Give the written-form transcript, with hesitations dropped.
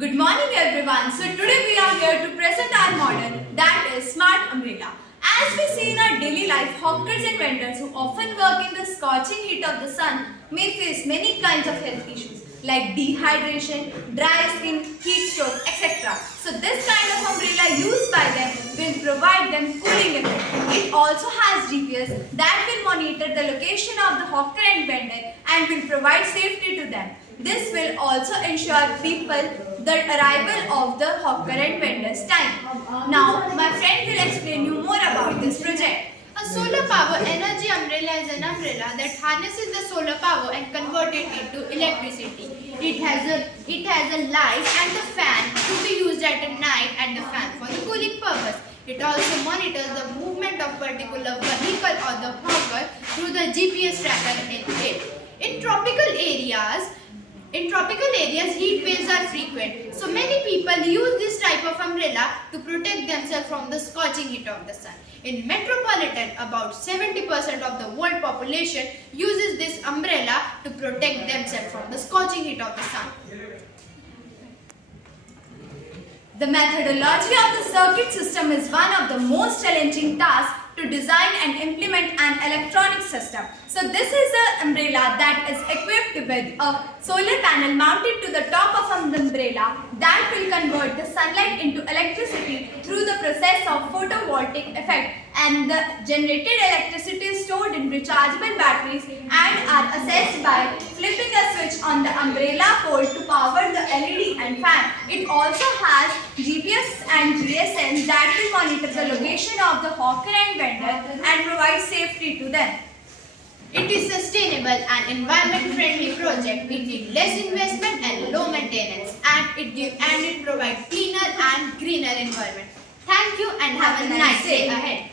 Good morning everyone. So today we are here to present our model, that is Smart Umbrella. As we see in our daily life, hawkers and vendors who often work in the scorching heat of the sun may face many kinds of health issues like dehydration, dry skin, heat stroke, etc. So this kind of umbrella used by them will provide them cooling effect. It also has GPS that will monitor the location of the hawker and vendor and will provide safety to them. This will also ensure people the arrival of the hawker and vendor's time. Now, my friend will explain you more about this project. A solar power energy umbrella is an umbrella that harnesses the solar power and converts it into electricity. It has a light and the fan to be used at night and the fan for the cooling purpose. It also monitors the movement of particular vehicle or the hawker through the GPS tracker in it. In tropical areas, heat waves are frequent. So many people use this type of umbrella to protect themselves from the scorching heat of the sun. In metropolitan, about 70% of the world population uses this umbrella to protect themselves from the scorching heat of the sun. The methodology of the circuit system is one of the most challenging tasks to design and implement an electronic system. So this is an umbrella that is equipped with a solar panel mounted to the top of an umbrella that will convert the sunlight into electricity through the process of photovoltaic effect, and the generated electricity is stored in rechargeable batteries and are assessed by flipping a switch on the umbrella pole to power the LED and fan. It also has GPS and GSM that will monitor the location of the hawker and vendor and provide safety to them. It is sustainable and environment-friendly project. It needs less investment and low maintenance, and it provides cleaner and greener environment. Thank you and have a nice day ahead.